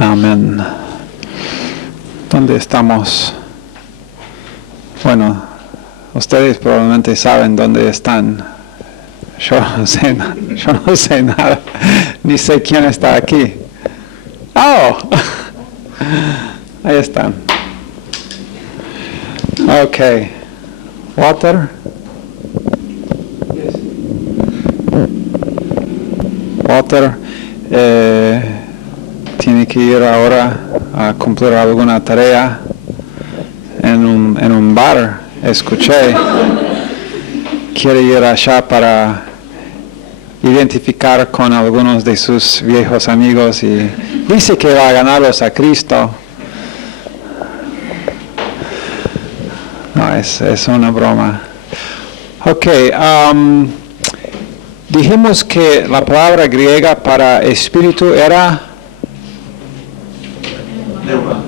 Amén. ¿Dónde estamos? Bueno, ustedes probablemente saben dónde están. Yo no sé nada. Ni sé quién está aquí. ¡Oh! Ahí están. Ok. Walter. Walter tiene que ir ahora a cumplir alguna tarea en un bar. Escuché. Quiere ir allá para identificar con algunos de sus viejos amigos y dice que va a ganarlos a Cristo. No, es una broma. Ok, dijimos que la palabra griega para espíritu era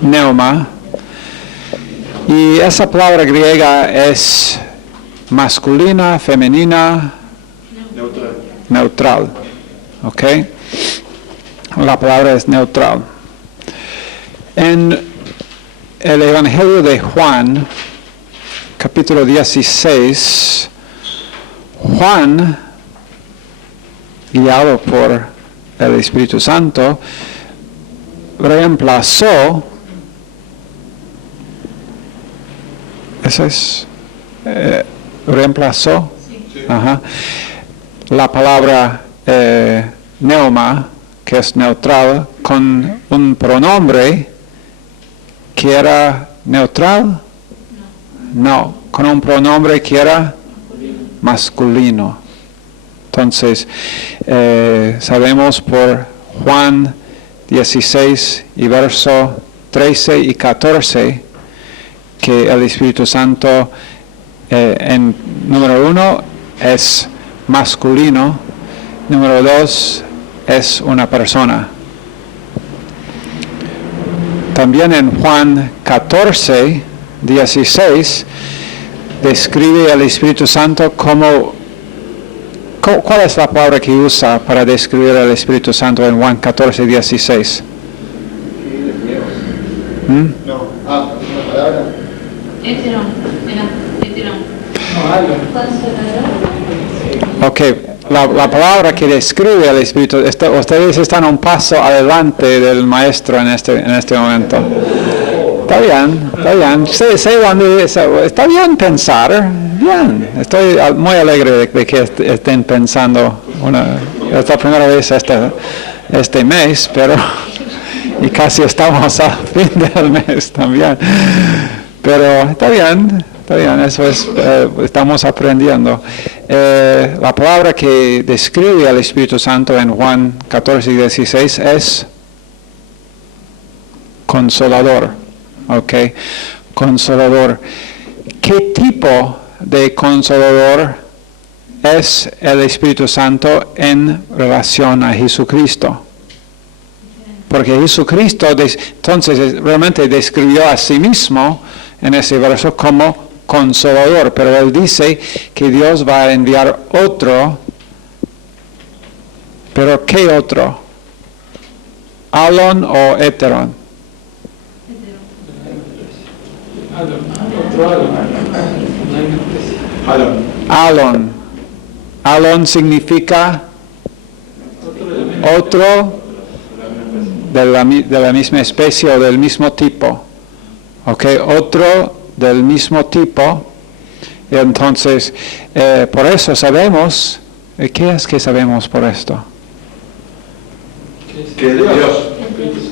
pneuma. Y esa palabra griega es masculina, femenina, neutral. ¿Ok? La palabra es neutral. En el Evangelio de Juan, capítulo 16, Juan, guiado por el Espíritu Santo, reemplazó, reemplazó la palabra pneuma, que es neutral, con un pronombre que era neutral. No, con un pronombre que era masculino. Entonces, sabemos por Juan 16 y verso 13 y 14 que el Espíritu Santo, en número 1, es masculino, número 2, es una persona. También en Juan 14, 16, describe el Espíritu Santo como... ¿Cuál es la palabra que usa para describir al Espíritu Santo en Juan 14, 16? No, la palabra. Heterón. Ok, la palabra que describe al Espíritu, ustedes están un paso adelante del maestro en este momento. Está bien. Está bien pensar. Bien. Estoy muy alegre de que estén pensando. Es la primera vez este mes, pero y casi estamos al fin del mes también. Pero está bien, eso es, estamos aprendiendo. La palabra que describe al Espíritu Santo en Juan 14 y 16 es consolador. Ok, consolador. ¿Qué tipo de consolador es el Espíritu Santo en relación a Jesucristo? Porque Jesucristo entonces realmente describió a sí mismo en ese verso como consolador, pero él dice que Dios va a enviar otro. ¿Pero qué otro? ¿Alon o heteron? Alon significa otro de la misma especie o del mismo tipo. Ok, otro del mismo tipo. Entonces, por eso sabemos, ¿qué es que sabemos por esto?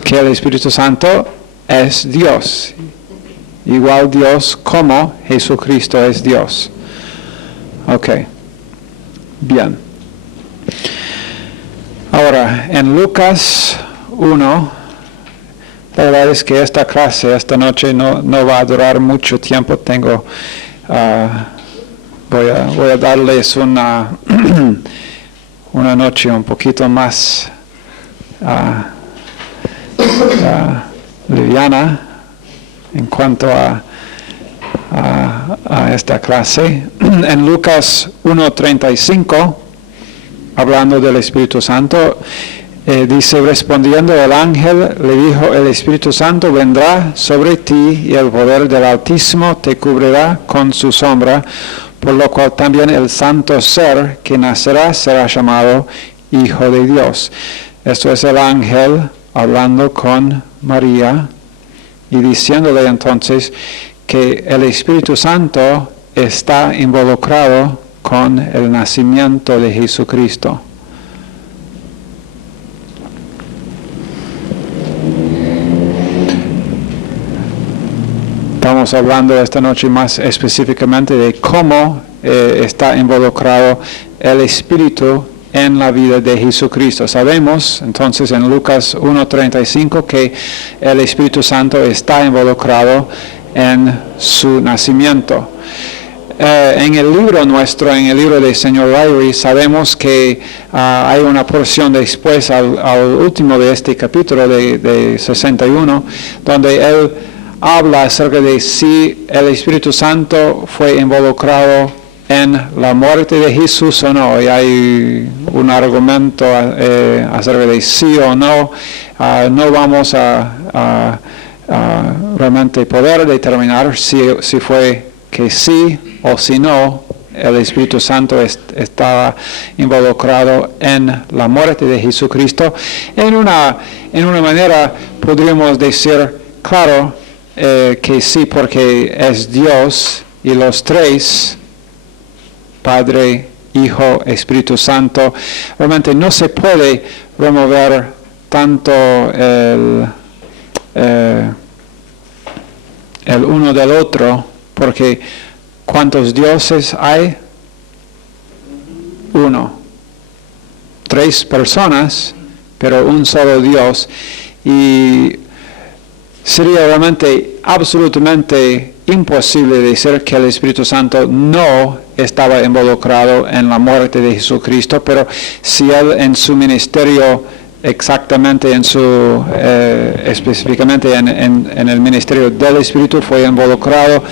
Que el Espíritu Santo es Dios. Igual Dios como Jesucristo es Dios. Ok, bien. Ahora, en Lucas 1, la verdad es que esta clase, esta noche, no va a durar mucho tiempo. Voy a darles una noche un poquito más liviana en cuanto a esta clase. En Lucas 1:35, hablando del Espíritu Santo, Dice, respondiendo el ángel, le dijo, el Espíritu Santo vendrá sobre ti y el poder del Altísimo te cubrirá con su sombra, por lo cual también el santo ser que nacerá será llamado Hijo de Dios. Esto es el ángel hablando con María y diciéndole entonces que el Espíritu Santo está involucrado con el nacimiento de Jesucristo. Estamos hablando esta noche más específicamente de cómo está involucrado el Espíritu en la vida de Jesucristo. Sabemos entonces en Lucas 1:35 que el Espíritu Santo está involucrado en su nacimiento. En el libro nuestro, en el libro del señor Ryrie, sabemos que hay una porción después al último de este capítulo de 61, donde él habla acerca de si el Espíritu Santo fue involucrado en la muerte de Jesús o no, y hay un argumento acerca de sí o no. No vamos a realmente poder determinar si fue que sí o si no, el Espíritu Santo estaba involucrado en la muerte de Jesucristo. En una manera podríamos decir, claro, que sí, porque es Dios y los tres, Padre, Hijo, Espíritu Santo, realmente no se puede remover tanto el uno del otro, porque ¿cuántos dioses hay? Uno. Tres personas, pero un solo Dios. Y sería realmente absolutamente imposible decir que el Espíritu Santo no estaba involucrado en la muerte de Jesucristo, pero si él en su ministerio, exactamente específicamente en el ministerio del Espíritu, fue involucrado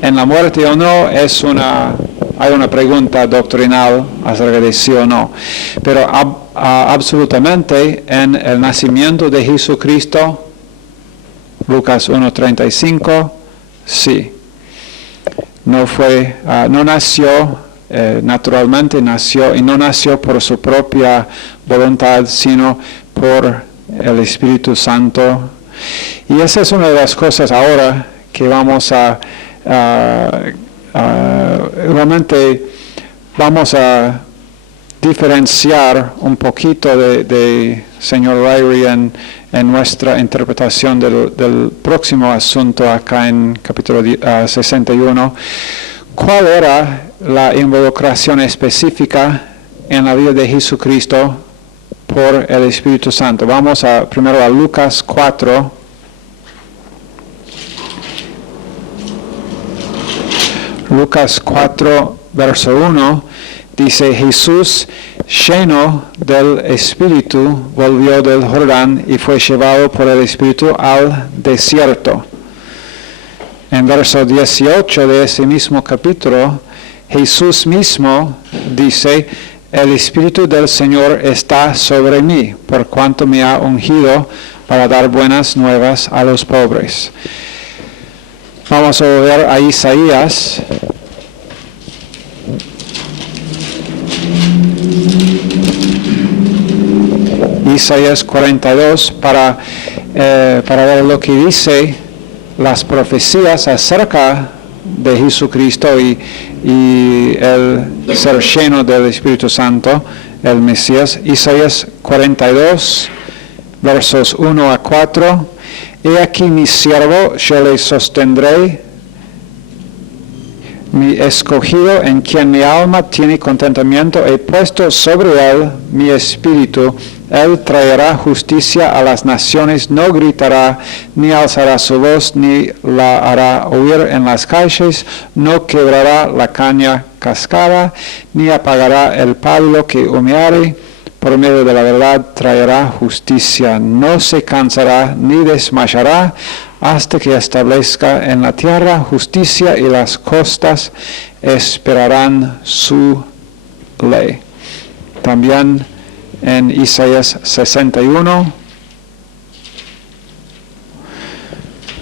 en la muerte o no, hay una pregunta doctrinal acerca de sí o no. Pero absolutamente en el nacimiento de Jesucristo, Lucas 1:35, sí. No nació naturalmente, y no nació por su propia voluntad, sino por el Espíritu Santo. Y esa es una de las cosas ahora que vamos realmente vamos a diferenciar un poquito de señor Ryrie en nuestra interpretación del próximo asunto acá en capítulo 61. ¿Cuál era la involucración específica en la vida de Jesucristo por el Espíritu Santo? Vamos primero a Lucas 4. Lucas 4, verso 1, dice, Jesús, lleno del Espíritu, volvió del Jordán y fue llevado por el Espíritu al desierto. En verso 18 de ese mismo capítulo, Jesús mismo dice, el Espíritu del Señor está sobre mí, por cuanto me ha ungido para dar buenas nuevas a los pobres. Vamos a ver a Isaías. Isaías 42 para ver lo que dice las profecías acerca de Jesucristo y el ser lleno del Espíritu Santo, el Mesías. Isaías 42, versos 1 a 4. He aquí mi siervo, yo le sostendré, mi escogido en quien mi alma tiene contentamiento, he puesto sobre él mi espíritu. Él traerá justicia a las naciones, no gritará, ni alzará su voz, ni la hará oír en las calles, no quebrará la caña cascada, ni apagará el palo que humeare. Por medio de la verdad traerá justicia, no se cansará ni desmayará, hasta que establezca en la tierra justicia y las costas esperarán su ley. También en Isaías 61.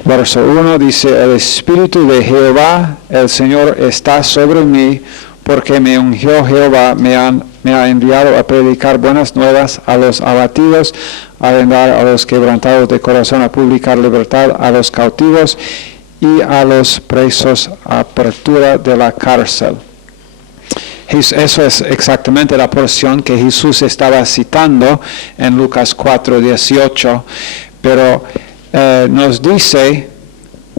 Verso 1 dice, el Espíritu de Jehová, el Señor, está sobre mí, porque me ungió Jehová, me ha enviado a predicar buenas nuevas a los abatidos, a vendar a los quebrantados de corazón, a publicar libertad a los cautivos y a los presos, apertura de la cárcel. Eso es exactamente la porción que Jesús estaba citando en Lucas 4:18, pero nos dice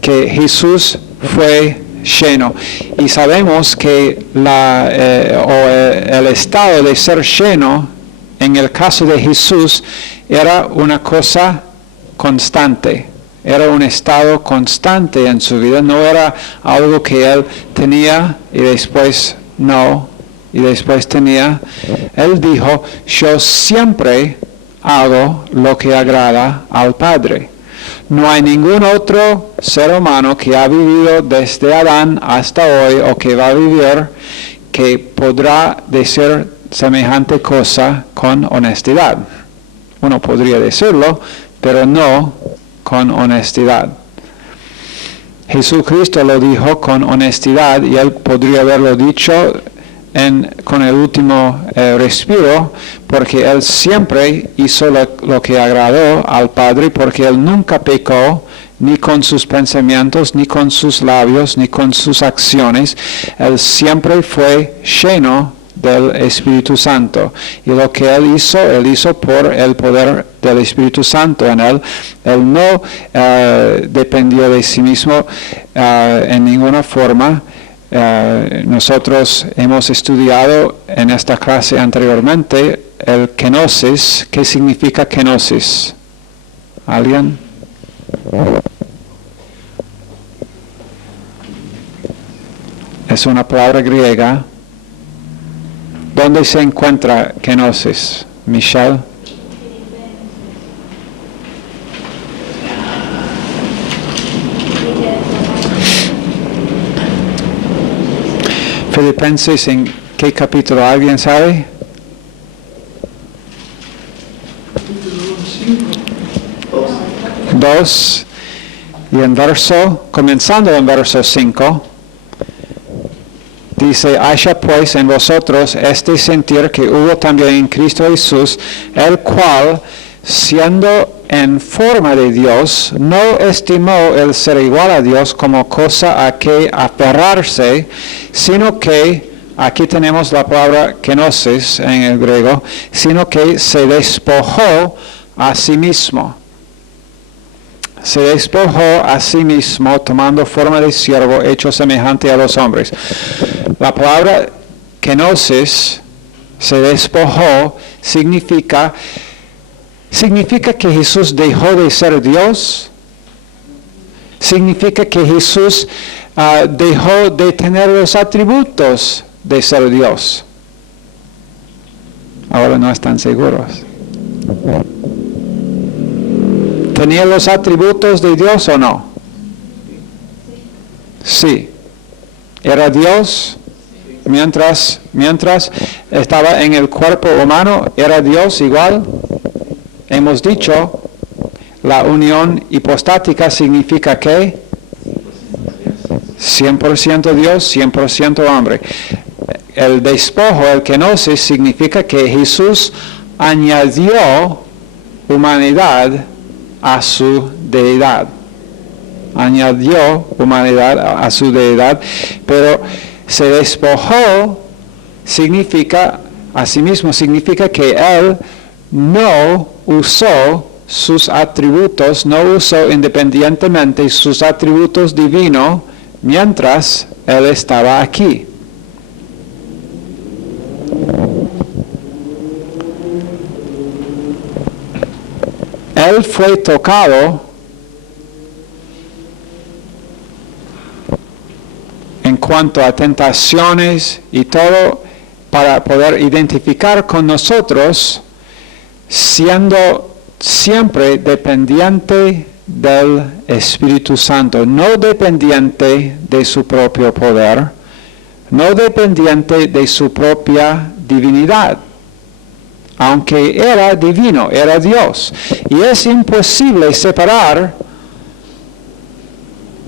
que Jesús fue lleno. Y sabemos que el estado de ser lleno, en el caso de Jesús, era una cosa constante. Era un estado constante en su vida. No era algo que él tenía y después no, y después tenía. Él dijo, yo siempre hago lo que agrada al Padre. No hay ningún otro ser humano que ha vivido desde Adán hasta hoy o que va a vivir que podrá decir semejante cosa con honestidad. Uno podría decirlo, pero no con honestidad. Jesucristo lo dijo con honestidad y él podría haberlo dicho con el último respiro, porque él siempre hizo lo que agradó al Padre, porque él nunca pecó, ni con sus pensamientos, ni con sus labios, ni con sus acciones. Él siempre fue lleno del Espíritu Santo. Y lo que él hizo por el poder del Espíritu Santo en él. Él no dependió de sí mismo en ninguna forma. Nosotros hemos estudiado en esta clase anteriormente el kenosis. ¿Qué significa kenosis? ¿Alguien? Es una palabra griega. ¿Dónde se encuentra kenosis? Michelle. Filipenses, ¿en qué capítulo? ¿Alguien sabe? Dos. Y comenzando en verso 5, dice, haya pues en vosotros este sentir que hubo también en Cristo Jesús, el cual, siendo en forma de Dios, no estimó el ser igual a Dios como cosa a que aferrarse, sino que, aquí tenemos la palabra kenosis en el griego, sino que se despojó a sí mismo. Se despojó a sí mismo, tomando forma de siervo, hecho semejante a los hombres. La palabra kenosis, se despojó, significa que Jesús dejó de ser Dios. Significa que Jesús dejó de tener los atributos de ser Dios. Ahora no están seguros. ¿Tenía los atributos de Dios o no? Sí. ¿Era Dios? Mientras estaba en el cuerpo humano, ¿era Dios igual? Hemos dicho, la unión hipostática significa que 100% Dios, 100% hombre. El despojo, el kenosis, significa que Jesús añadió humanidad a su deidad. Añadió humanidad a su deidad, pero se despojó asimismo significa que él no usó sus atributos, no usó independientemente sus atributos divinos mientras él estaba aquí. Él fue tocado en cuanto a tentaciones y todo para poder identificar con nosotros, siendo siempre dependiente del Espíritu Santo, no dependiente de su propio poder, no dependiente de su propia divinidad. aunque era divino, era Dios. Y es imposible separar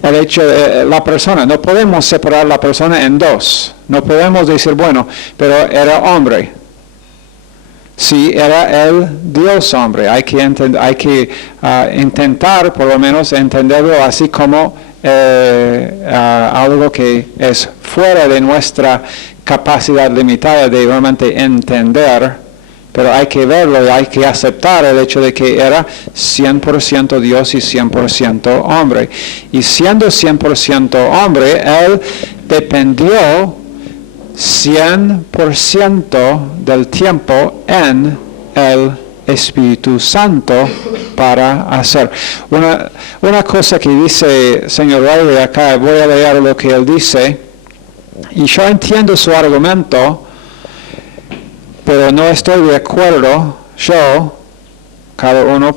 el hecho de la persona. No podemos separar la persona en dos. No podemos decir, bueno, pero era hombre. Sí, era el Dios hombre. Hay que intentar, por lo menos, entenderlo así como algo que es fuera de nuestra capacidad limitada de realmente entender, pero hay que verlo y hay que aceptar el hecho de que era 100% Dios y 100% hombre. Y siendo 100% hombre, Él dependió 100% del tiempo en el Espíritu Santo para hacer. Una cosa que dice señor Riley acá, voy a leer lo que él dice, y yo entiendo su argumento, pero no estoy de acuerdo. Cada uno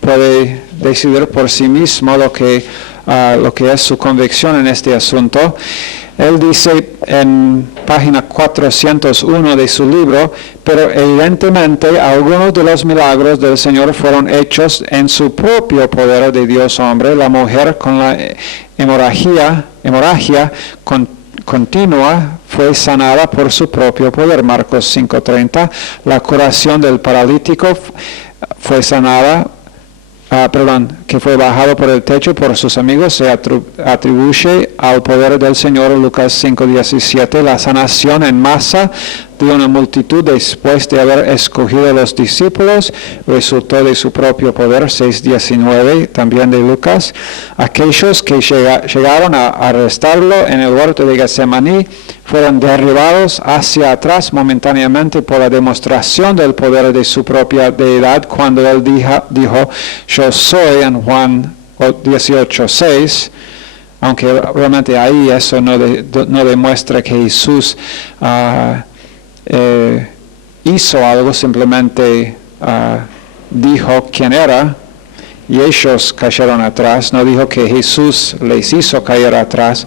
puede decidir por sí mismo lo que es su convicción en este asunto. Él dice en página 401 de su libro, pero evidentemente algunos de los milagros del Señor fueron hechos en su propio poder de Dios hombre. La mujer con la hemorragia continua fue sanada por su propio poder. Marcos 5:30. La curación del paralítico fue sanada, que fue bajado por el techo por sus amigos, se atribuye al poder del Señor. Lucas 5:17. La sanación en masa de una multitud después de haber escogido a los discípulos resultó de su propio poder. 6:19 también de Lucas. Aquellos que llegaron a arrestarlo en el huerto de Getsemaní fueron derribados hacia atrás momentáneamente por la demostración del poder de su propia deidad cuando él dijo yo soy, en Juan 18:6, aunque realmente ahí eso no demuestra que Jesús hizo algo, simplemente dijo quién era y ellos cayeron atrás. No dijo que Jesús les hizo caer atrás.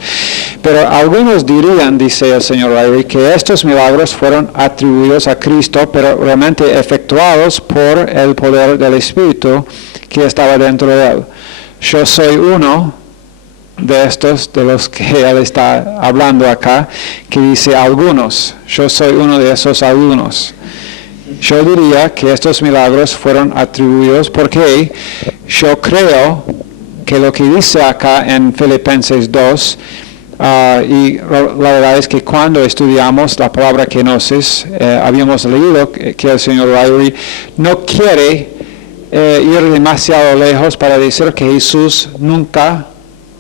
Pero algunos dirían, dice el señor Riley, que estos milagros fueron atribuidos a Cristo, pero realmente efectuados por el poder del Espíritu que estaba dentro de él. Yo soy uno de estos, de los que él está hablando acá, que dice algunos. Yo soy uno de esos algunos. Yo diría que estos milagros fueron atribuidos porque yo creo que lo que dice acá en Filipenses 2, y la verdad es que cuando estudiamos la palabra kenosis, habíamos leído que el señor Riley no quiere ir demasiado lejos para decir que Jesús nunca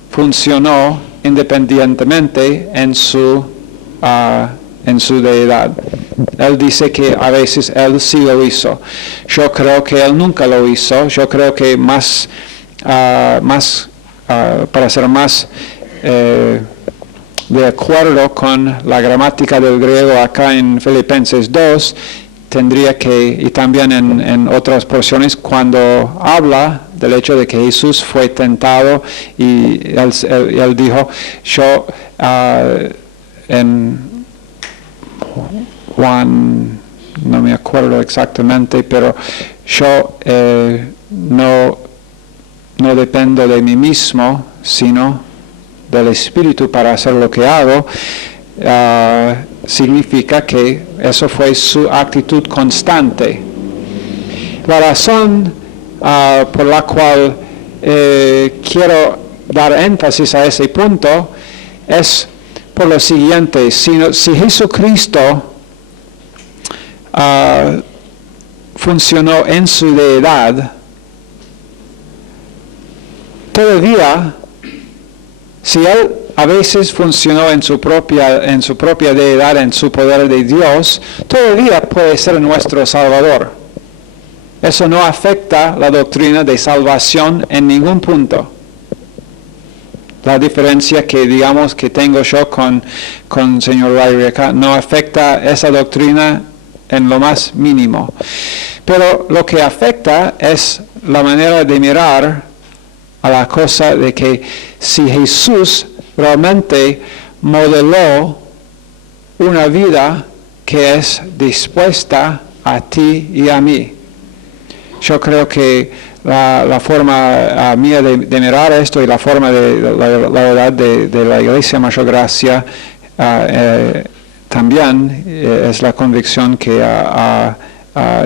funcionó independientemente en su deidad. Él dice que a veces él sí lo hizo. Yo creo que él nunca lo hizo. Yo creo que para ser más de acuerdo con la gramática del griego acá en Filipenses 2, tendría que, y también en otras porciones, cuando habla del hecho de que Jesús fue tentado y él dijo, yo en Juan, no me acuerdo exactamente, pero yo no dependo de mí mismo, sino del Espíritu para hacer lo que hago, significa que eso fue su actitud constante. La razón por la cual quiero dar énfasis a ese punto es por lo siguiente: si Jesucristo funcionó en su deidad, todavía, si él a veces funcionó en su propia deidad, en su poder de Dios, todavía puede ser nuestro Salvador. Eso no afecta la doctrina de salvación en ningún punto. La diferencia que digamos que tengo yo con señor Riley acá no afecta esa doctrina en lo más mínimo. Pero lo que afecta es la manera de mirar a la cosa de que si Jesús realmente modeló una vida que es dispuesta a ti y a mí. Yo creo que la forma mía de mirar esto y la forma la verdad de la Iglesia Mayor Gracia también es la convicción que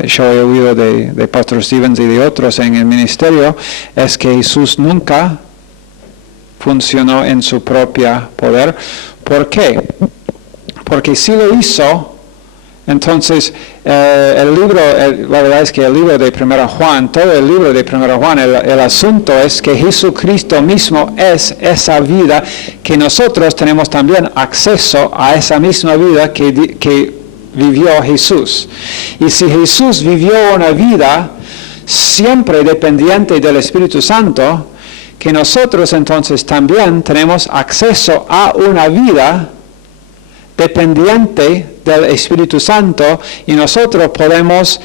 yo he oído de Pastor Stevens y de otros en el ministerio, es que Jesús nunca funcionó en su propio poder. ¿Por qué? Porque si lo hizo, entonces la verdad es que el libro de 1 Juan, todo el libro de 1 Juan, el asunto es que Jesucristo mismo es esa vida, que nosotros tenemos también acceso a esa misma vida que vivió Jesús. Y si Jesús vivió una vida siempre dependiente del Espíritu Santo, que nosotros entonces también tenemos acceso a una vida dependiente del Espíritu Santo, y nosotros podemos,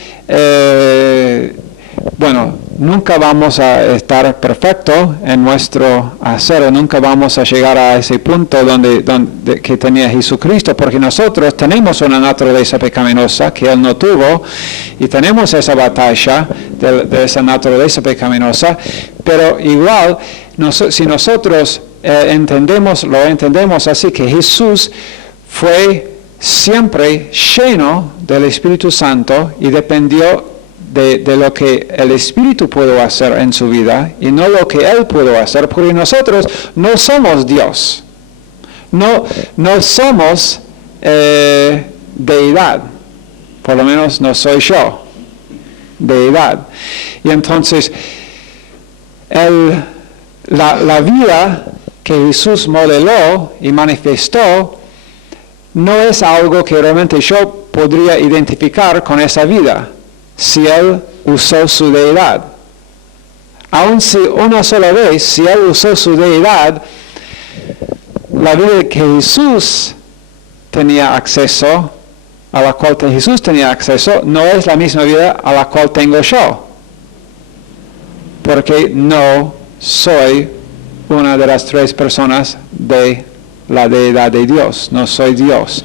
nunca vamos a estar perfectos en nuestro hacer, nunca vamos a llegar a ese punto donde que tenía Jesucristo, porque nosotros tenemos una naturaleza pecaminosa que Él no tuvo, y tenemos esa batalla de esa naturaleza pecaminosa, pero igual, si nosotros lo entendemos así, que Jesús fue siempre lleno del Espíritu Santo y dependió de lo que el Espíritu pudo hacer en su vida y no lo que Él pudo hacer, porque nosotros no somos Dios, no somos deidad, por lo menos no soy yo, deidad. Y entonces, la vida que Jesús modeló y manifestó no es algo que realmente yo podría identificar con esa vida, si Él usó su deidad. Aun si una sola vez, si Él usó su deidad, la vida que Jesús tenía acceso, a la cual Jesús tenía acceso, no es la misma vida a la cual tengo yo. Porque no soy una de las tres personas de la deidad de Dios, no soy Dios.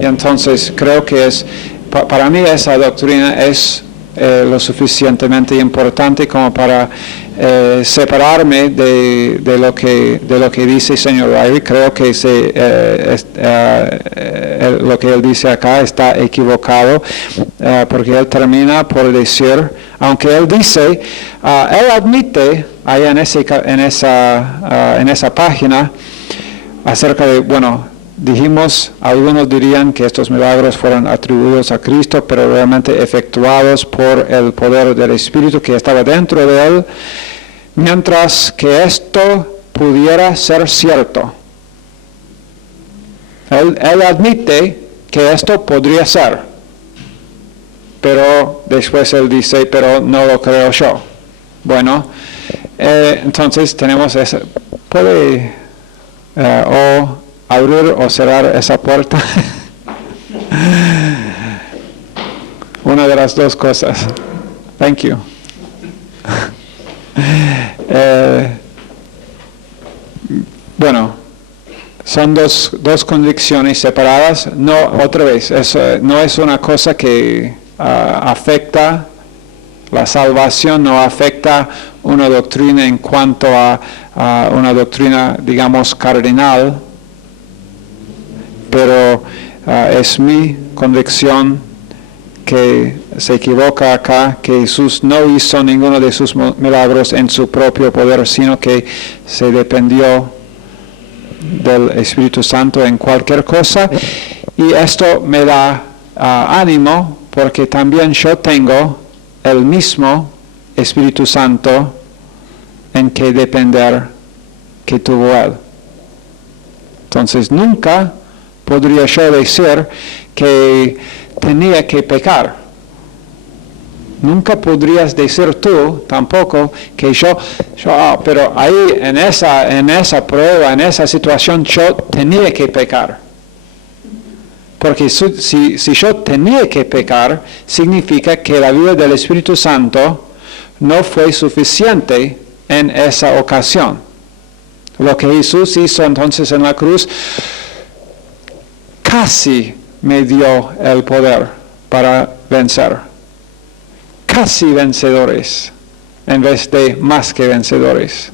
Y entonces creo que para mí esa doctrina es lo suficientemente importante como para separarme de lo que dice el señor Ryrie. Creo que lo que él dice acá está equivocado, porque él termina por decir, aunque él dice, él admite allá en esa página acerca de, dijimos, algunos dirían que estos milagros fueron atribuidos a Cristo, pero realmente efectuados por el poder del Espíritu que estaba dentro de Él, mientras que esto pudiera ser cierto. Él admite que esto podría ser, pero después Él dice, pero no lo creo yo. Bueno, entonces tenemos esa, puede o abrir o cerrar esa puerta. Una de las dos cosas. Thank you. Son dos convicciones separadas. No, otra vez, eso no es una cosa que afecta la salvación, no afecta una doctrina en cuanto a una doctrina, digamos, cardinal, pero es mi convicción que se equivoca acá, que Jesús no hizo ninguno de sus milagros en su propio poder, sino que se dependió del Espíritu Santo en cualquier cosa, y esto me da ánimo, porque también yo tengo el mismo Espíritu Santo en que depender que tuvo Él. Entonces nunca podría yo decir que tenía que pecar. Nunca podrías decir tú tampoco que pero ahí en esa prueba, en esa situación, yo tenía que pecar. Porque si yo tenía que pecar, significa que la vida del Espíritu Santo no fue suficiente en esa ocasión. Lo que Jesús hizo entonces en la cruz casi me dio el poder para vencer. Casi vencedores, en vez de más que vencedores.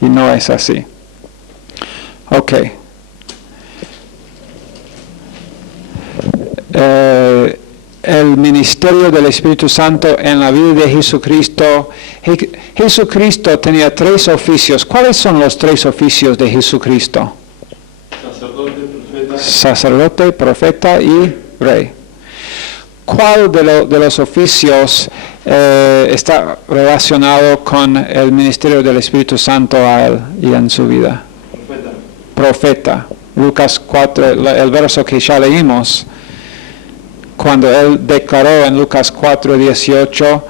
Y no es así. Ok. El ministerio del Espíritu Santo en la vida de Jesucristo. Jesucristo tenía 3 oficios. ¿Cuáles son los 3 oficios de Jesucristo? Sacerdote, profeta y rey. ¿Cuál de los oficios está relacionado con el ministerio del Espíritu Santo a él y en su vida? Profeta. Lucas 4, el verso que ya leímos, cuando él declaró en Lucas 4:18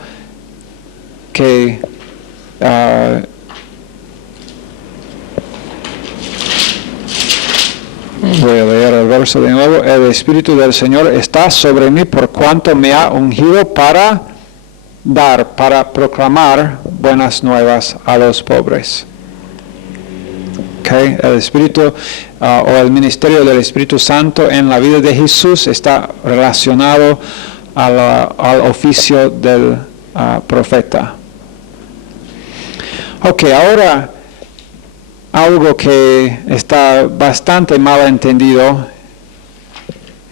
que voy a leer el verso de nuevo. El Espíritu del Señor está sobre mí por cuanto me ha ungido para proclamar buenas nuevas a los pobres. Okay. El Espíritu o el ministerio del Espíritu Santo en la vida de Jesús está relacionado al oficio del profeta. Ok, ahora algo que está bastante mal entendido,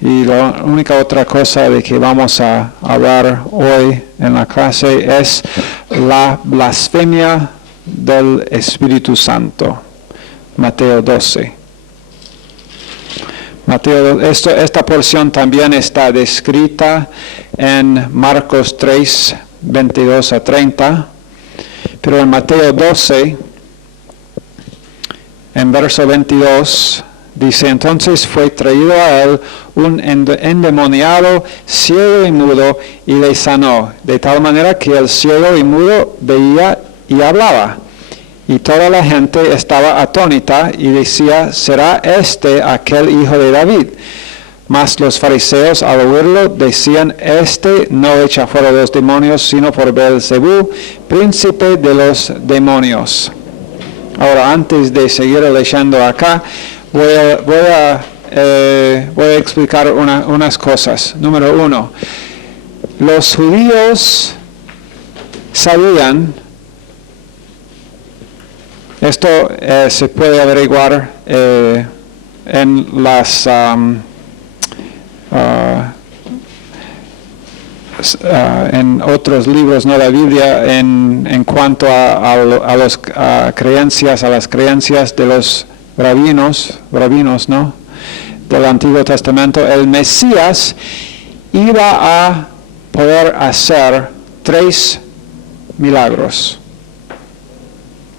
y la única otra cosa de que vamos a hablar hoy en la clase es la blasfemia del Espíritu Santo. Mateo 12. Esta porción también está descrita en Marcos 3, 22 a 30, pero en Mateo 12, en verso 22, dice: entonces fue traído a él un endemoniado, ciego y mudo, y le sanó, de tal manera que el ciego y mudo veía y hablaba. Y toda la gente estaba atónita y decía: ¿será este aquel hijo de David? Mas los fariseos al oírlo decían: este no echa fuera los demonios, sino por Beelzebú, príncipe de los demonios. Ahora, antes de seguir leyendo acá, voy a explicar unas cosas. Número 1, los judíos sabían, esto se puede averiguar en las en otros libros, no la Biblia, en cuanto a las creencias de los rabinos, ¿no?, del Antiguo Testamento. El Mesías iba a poder hacer 3 milagros.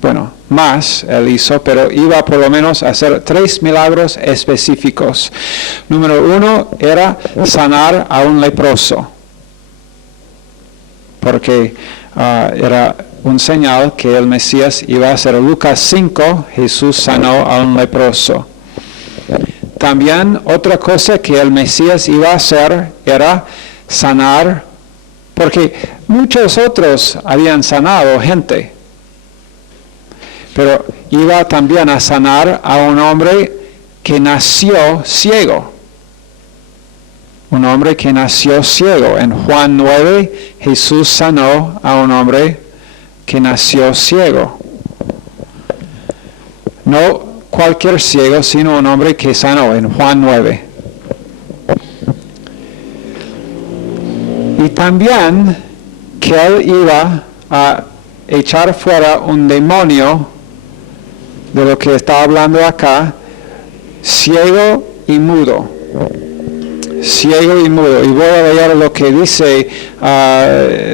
Bueno, más él hizo, pero iba por lo menos a hacer 3 milagros específicos. Número 1 era sanar a un leproso, porque era un señal que el Mesías iba a hacer. Lucas 5, Jesús sanó a un leproso. También otra cosa que el Mesías iba a hacer era sanar, porque muchos otros habían sanado gente, pero iba también a sanar a un hombre que nació ciego. Un hombre que nació ciego. En Juan 9, Jesús sanó a un hombre que nació ciego. No cualquier ciego, sino un hombre que sanó en Juan 9. Y también que él iba a echar fuera un demonio, de lo que está hablando acá, ciego y mudo. Ciego y mudo. Y voy a leer lo que dice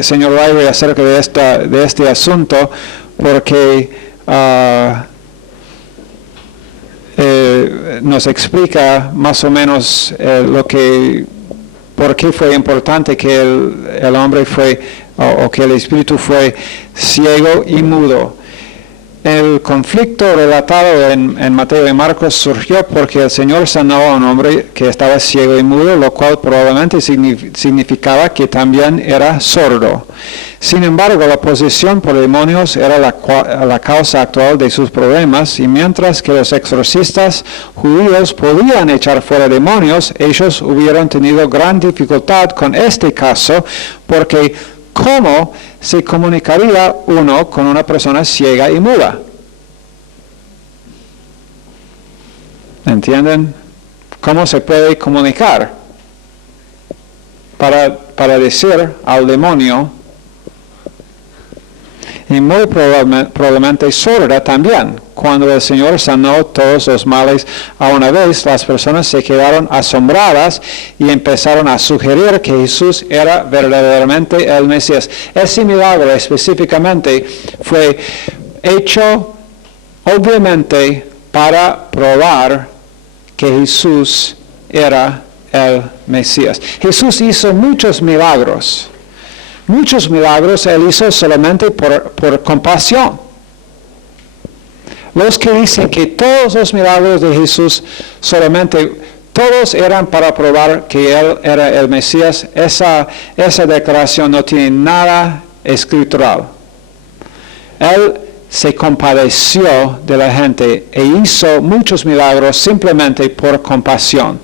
señor Riley acerca de este asunto, porque nos explica más o menos por qué fue importante que el hombre fue, o que el espíritu fue ciego y mudo. El conflicto relatado en Mateo y Marcos surgió porque el Señor sanó a un hombre que estaba ciego y mudo, lo cual probablemente significaba que también era sordo. Sin embargo, la posesión por demonios era la causa actual de sus problemas, y mientras que los exorcistas judíos podían echar fuera demonios, ellos hubieran tenido gran dificultad con este caso, porque ¿cómo se comunicaría uno con una persona ciega y muda? ¿Entienden? ¿Cómo se puede comunicar? Para decir al demonio, y muy probablemente sorda también. Cuando el Señor sanó todos los males a una vez, las personas se quedaron asombradas y empezaron a sugerir que Jesús era verdaderamente el Mesías. Ese milagro específicamente fue hecho obviamente para probar que Jesús era el Mesías. Jesús hizo muchos milagros. Muchos milagros Él hizo solamente por compasión. Los que dicen que todos los milagros de Jesús solamente, todos eran para probar que Él era el Mesías, esa declaración no tiene nada escritural. Él se compadeció de la gente e hizo muchos milagros simplemente por compasión.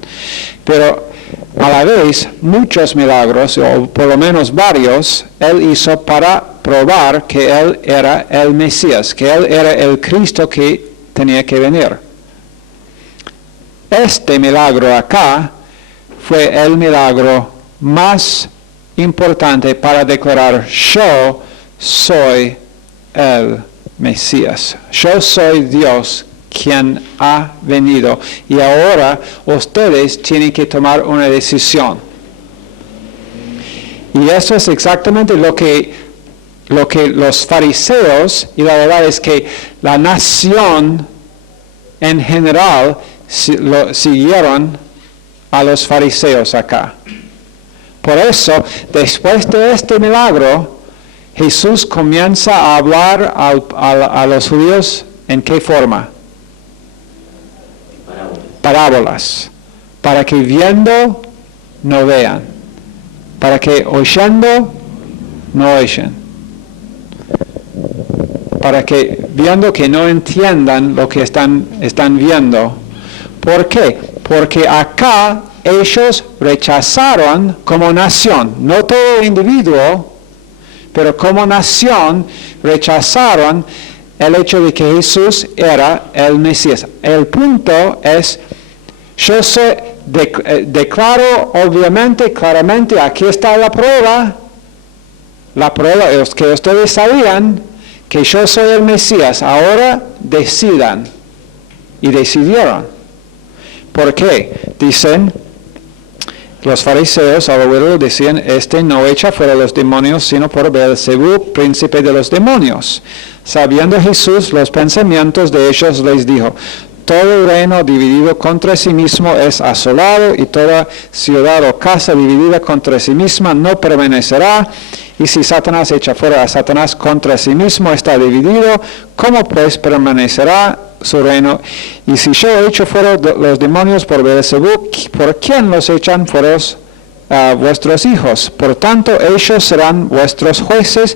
Pero a la vez, muchos milagros, o por lo menos varios, Él hizo para probar que Él era el Mesías, que Él era el Cristo que tenía que venir. Este milagro acá fue el milagro más importante para declarar: yo soy el Mesías, yo soy Dios quien ha venido, y ahora ustedes tienen que tomar una decisión. Y eso es exactamente lo que los fariseos, y la verdad es que la nación en general siguieron a los fariseos acá. Por eso, después de este milagro, Jesús comienza a hablar a los judíos ¿en qué forma? Parábolas, para que viendo no vean, para que oyendo no oyen, para que viendo que no entiendan lo que están viendo. ¿Por qué? Porque acá ellos rechazaron como nación, no todo individuo, pero como nación rechazaron el hecho de que Jesús era el Mesías. El punto es: yo declaro obviamente, claramente, aquí está la prueba es que ustedes sabían que yo soy el Mesías, ahora decidan. Y decidieron. ¿Por qué? Dicen, los fariseos al oírlo decían: este no echa fuera los demonios, sino por Beelzebú, príncipe de los demonios. Sabiendo Jesús los pensamientos de ellos, les dijo: todo reino dividido contra sí mismo es asolado, y toda ciudad o casa dividida contra sí misma no permanecerá. Y si Satanás echa fuera a Satanás, contra sí mismo está dividido. ¿Cómo pues permanecerá su reino? Y si yo echo fuera los demonios por Beelzebú, ¿por quién los echan fuera vuestros hijos? Por tanto, ellos serán vuestros jueces.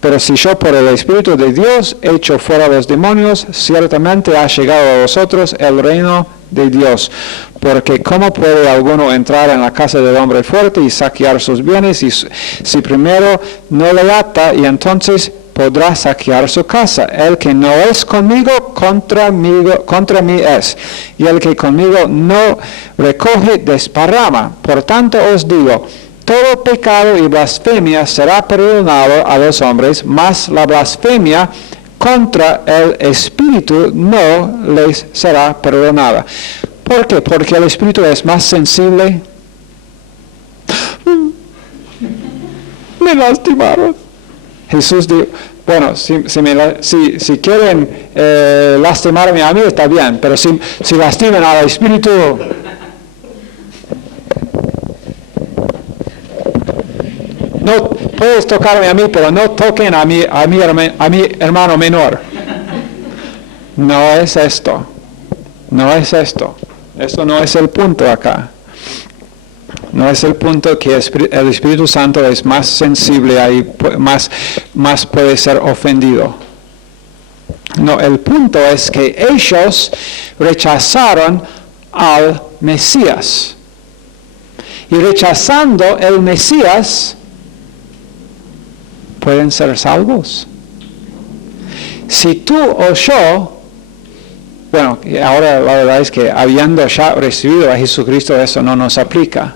Pero si yo por el Espíritu de Dios echo fuera los demonios, ciertamente ha llegado a vosotros el reino de Dios. Porque ¿cómo puede alguno entrar en la casa del hombre fuerte y saquear sus bienes si primero no le ata, y entonces podrá saquear su casa? El que no es conmigo, contra mí es. Y el que conmigo no recoge, desparrama. Por tanto os digo: todo pecado y blasfemia será perdonado a los hombres, mas la blasfemia contra el Espíritu no les será perdonada. ¿Por qué? Porque el Espíritu es más sensible. Me lastimaron. Jesús dijo: bueno, si quieren lastimarme a mí, está bien, pero si lastiman al Espíritu... No puedes tocarme a mí, pero no toquen a mi hermano menor. No es esto. No es esto. Esto no es el punto acá. No es el punto que el Espíritu Santo es más sensible ahí, más puede ser ofendido. No, el punto es que ellos rechazaron al Mesías. Y rechazando el Mesías, pueden ser salvos. Si tú o yo, bueno, ahora la verdad es que habiendo ya recibido a Jesucristo, eso no nos aplica.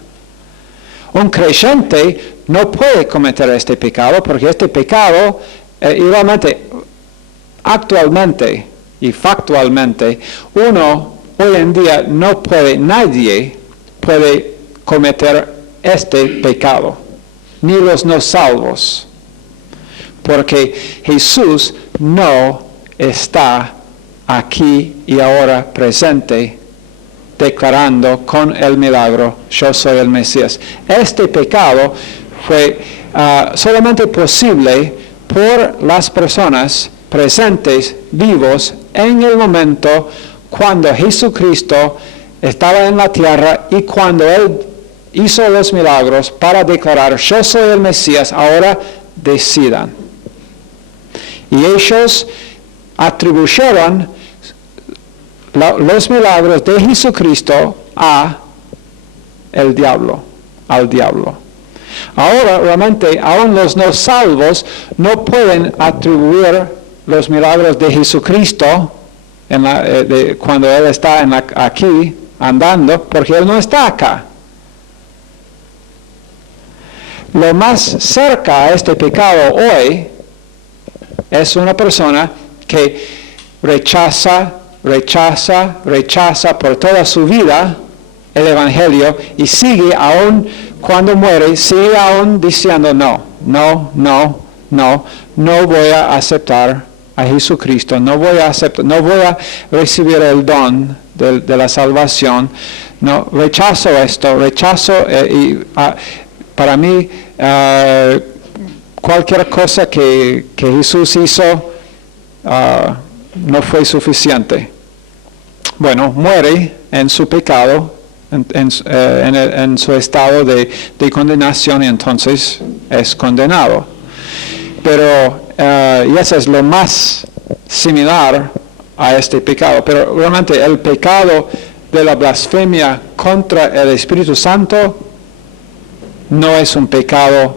Un creyente no puede cometer este pecado, porque este pecado, igualmente, actualmente y factualmente, uno hoy en día no puede, nadie puede cometer este pecado, ni los no salvos, porque Jesús no está aquí y ahora presente, declarando con el milagro, yo soy el Mesías. Este pecado fue solamente posible por las personas presentes, vivos, en el momento cuando Jesucristo estaba en la tierra y cuando Él hizo los milagros para declarar, yo soy el Mesías, ahora decidan. Y ellos atribuyeron los milagros de Jesucristo al diablo. Ahora, realmente, aún los no salvos no pueden atribuir los milagros de Jesucristo cuando Él está aquí andando, porque Él no está acá. Lo más cerca a este pecado hoy es una persona que rechaza por toda su vida el Evangelio y sigue aún cuando muere, sigue aún diciendo no voy a aceptar a Jesucristo, no voy a recibir el don de la salvación, no, rechazo esto, para mí cualquier cosa que Jesús hizo no fue suficiente. Bueno, muere en su pecado, en su estado de condenación, y entonces es condenado. Pero, y eso es lo más similar a este pecado. Pero realmente el pecado de la blasfemia contra el Espíritu Santo no es un pecado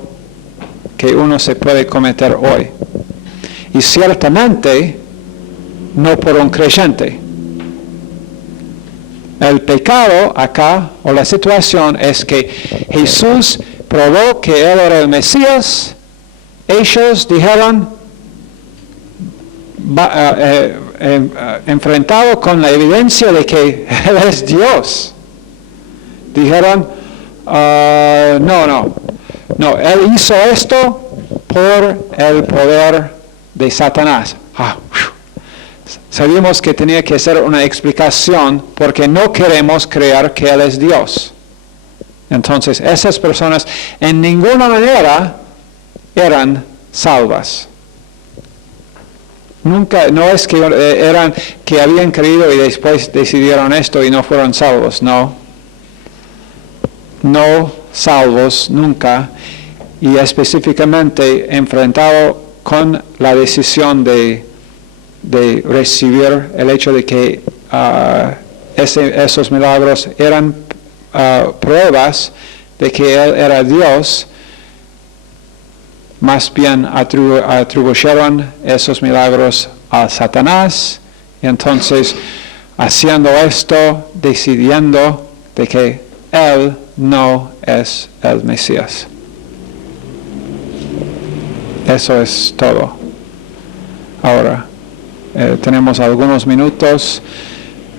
que uno se puede cometer hoy. Y ciertamente no por un creyente. El pecado acá, o la situación, es que Jesús probó que Él era el Mesías. Ellos dijeron, enfrentado con la evidencia de que Él es Dios, dijeron, no, Él hizo esto por el poder de Satanás. Sabíamos que tenía que ser una explicación porque no queremos creer que Él es Dios. Entonces, esas personas en ninguna manera eran salvas. Nunca, no es que eran que habían creído y después decidieron esto y no fueron salvos, no. No salvos nunca, y específicamente enfrentado con la decisión de recibir el hecho de que esos milagros eran pruebas de que Él era Dios. Más bien atribuyeron esos milagros a Satanás, y entonces haciendo esto, decidiendo de que Él no es el Mesías. Eso es todo. Ahora, tenemos algunos minutos.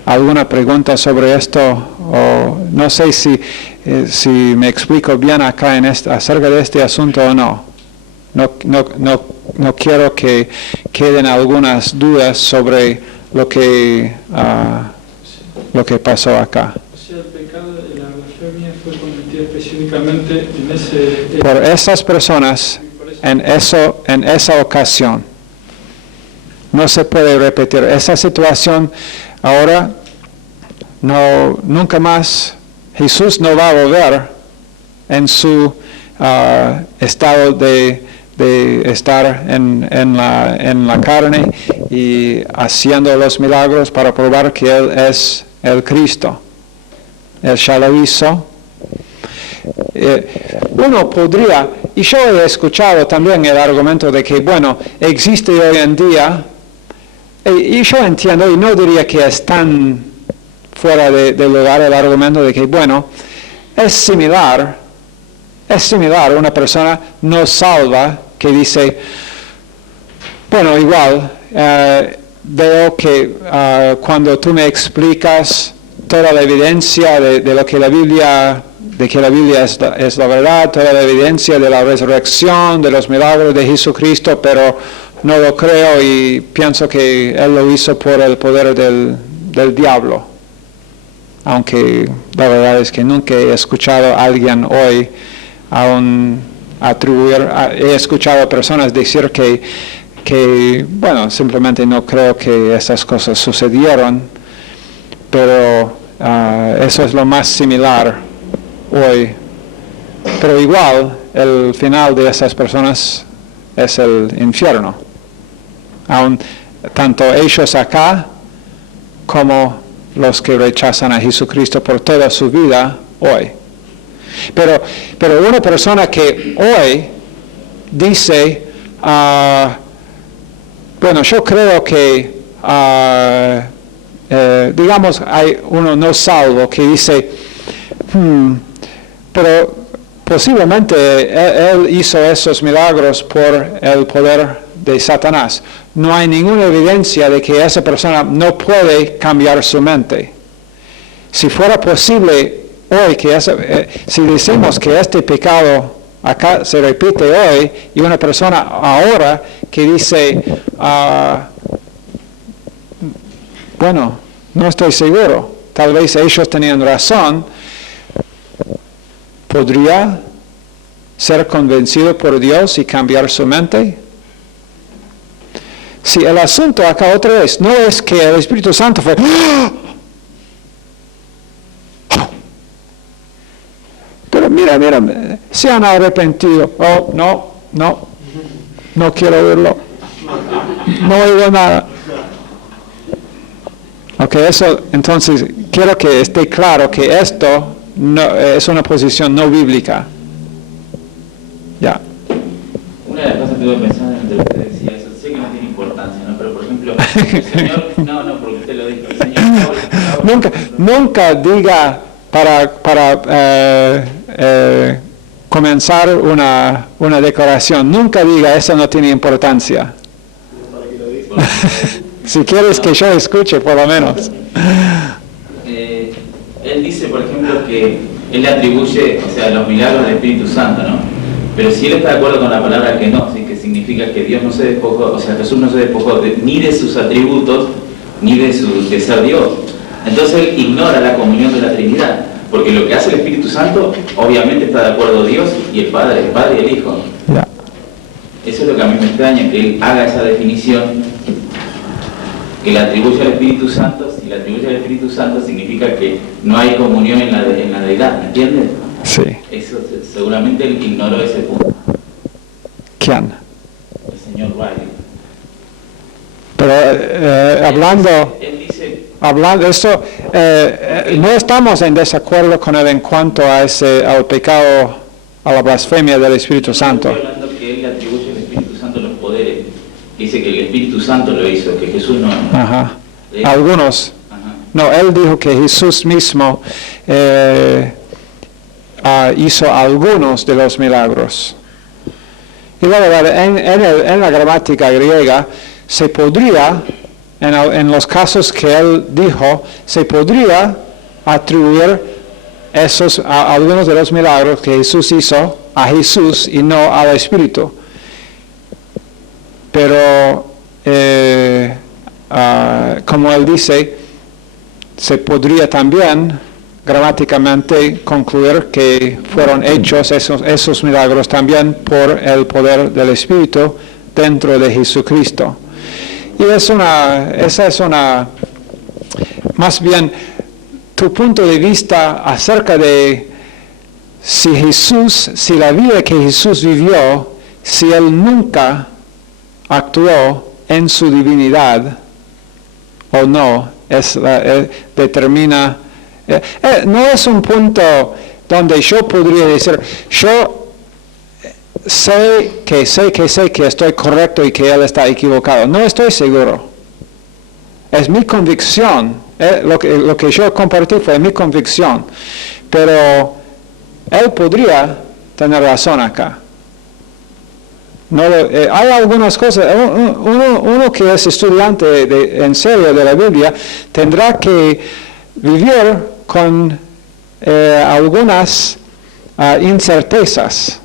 ¿Alguna pregunta sobre esto? O no sé si me explico bien acá acerca de este asunto o no. No quiero que queden algunas dudas sobre lo que pasó acá. O sea, el pecado de la blasfemia fue cometido específicamente en por esas personas en esa ocasión. No se puede repetir. Esa situación ahora, nunca más, Jesús no va a volver en su estado de estar en la carne y haciendo los milagros para probar que Él es el Cristo. Él ya lo hizo. Uno podría, y yo he escuchado también el argumento de que, bueno, existe hoy en día, y yo entiendo, y no diría que es tan fuera de lugar el argumento de que, bueno, es similar a una persona no salva que dice, bueno, igual, veo que cuando tú me explicas toda la evidencia de lo que la Biblia, de que la Biblia es la verdad, toda la evidencia de la resurrección, de los milagros de Jesucristo, pero no lo creo y pienso que Él lo hizo por el poder del diablo. Aunque la verdad es que nunca he escuchado a alguien hoy aún atribuir, he escuchado a personas decir que, bueno, simplemente no creo que esas cosas sucedieron, pero eso es lo más similar hoy. Pero igual, el final de esas personas es el infierno. Aún tanto ellos acá como los que rechazan a Jesucristo por toda su vida hoy. Pero una persona que hoy dice, bueno, yo creo que, digamos, hay uno no salvo que dice, pero posiblemente él hizo esos milagros por el poder de Satanás. No hay ninguna evidencia de que esa persona no puede cambiar su mente. Si fuera posible hoy, si decimos que este pecado acá se repite hoy, y una persona ahora que dice, bueno, no estoy seguro, tal vez ellos tenían razón, ¿podría ser convencido por Dios y cambiar su mente? Si el asunto acá otra vez no es que el Espíritu Santo fue, pero mira, se han arrepentido. Oh, no quiero oírlo. No oigo nada. Ok, eso, entonces, quiero que esté claro que esto no, es una posición no bíblica. Ya. Una de las cosas que estuve pensando entre lo que decía, eso sé que no tiene importancia, ¿no? Pero por ejemplo, el Señor, no, porque usted lo dijo, el Señor nunca diga para comenzar una declaración, nunca diga eso no tiene importancia. Si quieres que yo escuche, por lo menos. Él dice, por ejemplo, que él le atribuye, o sea, los milagros al Espíritu Santo, ¿no? Pero si él está de acuerdo con la palabra que no, ¿sí? Que significa que Dios no se despojó, o sea, Jesús no se despojó ni de sus atributos, ni de ser Dios. Entonces él ignora la comunión de la Trinidad, porque lo que hace el Espíritu Santo, obviamente está de acuerdo Dios y el Padre y el Hijo. Yeah. Eso es lo que a mí me extraña, que él haga esa definición, que la atribuye al Espíritu Santo. Si la atribuye al Espíritu Santo significa que no hay comunión en la deidad, ¿me entiendes? Sí. Eso seguramente él ignoró ese punto. ¿Quién? El señor Wiley. Pero hablando... Él dice... Hablando de esto, no estamos en desacuerdo con él en cuanto al pecado, a la blasfemia del Espíritu Santo. Estoy hablando que él le atribuye al Espíritu Santo los poderes. Dice que el Espíritu Santo lo hizo, que Jesús no. Ajá. Algunos. Ajá. No, él dijo que Jesús mismo hizo algunos de los milagros. Y la verdad, en la gramática griega se podría, en los casos que él dijo, se podría atribuir algunos de los milagros que Jesús hizo a Jesús y no al Espíritu. Pero, como él dice, se podría también gramáticamente concluir que fueron hechos esos milagros también por el poder del Espíritu dentro de Jesucristo. Y esa es una, más bien, tu punto de vista acerca de si la vida que Jesús vivió, si Él nunca actuó en su divinidad o no, determina, no es un punto donde yo podría decir, yo sé que estoy correcto y que Él está equivocado. No estoy seguro. Es mi convicción. Lo que yo compartí fue mi convicción. Pero Él podría tener razón acá. Hay algunas cosas. Uno que es estudiante en serio de la Biblia tendrá que vivir con algunas incertezas.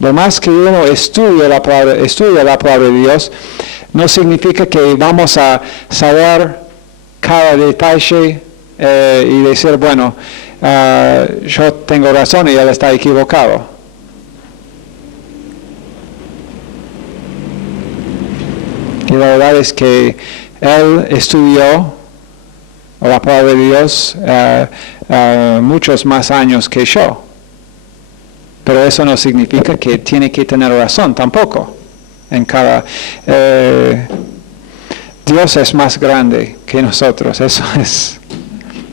Lo más que uno estudia la palabra de Dios, no significa que vamos a saber cada detalle y decir, bueno, yo tengo razón y Él está equivocado. Y la verdad es que Él estudió la palabra de Dios muchos más años que yo. Pero eso no significa que tiene que tener razón tampoco. Dios es más grande que nosotros, eso es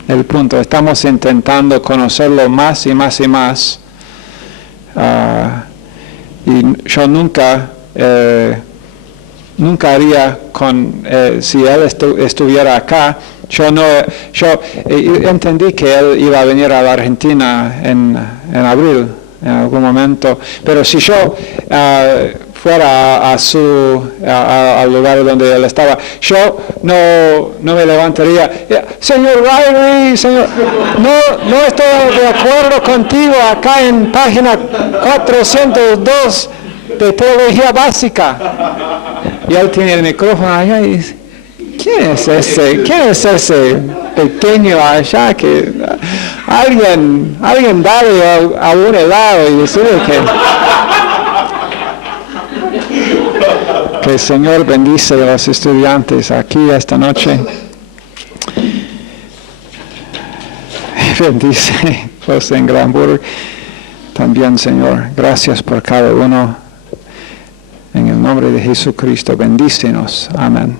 el punto. Estamos intentando conocerlo más y más y más. Y yo nunca haría si Él estuviera acá. Yo entendí que Él iba a venir a la Argentina en abril. En algún momento, pero si yo fuera al lugar donde él estaba, yo no me levantaría, señor Riley, señor, no estoy de acuerdo contigo acá en página 402 de Teología Básica. Y él tiene el micrófono allá y dice, ¿quién es ese pequeño allá que alguien dale a un helado y decirle que el Señor bendice a los estudiantes aquí esta noche? Bendice los en Granburg también, Señor. Gracias por cada uno. En el nombre de Jesucristo, bendícenos. Amén.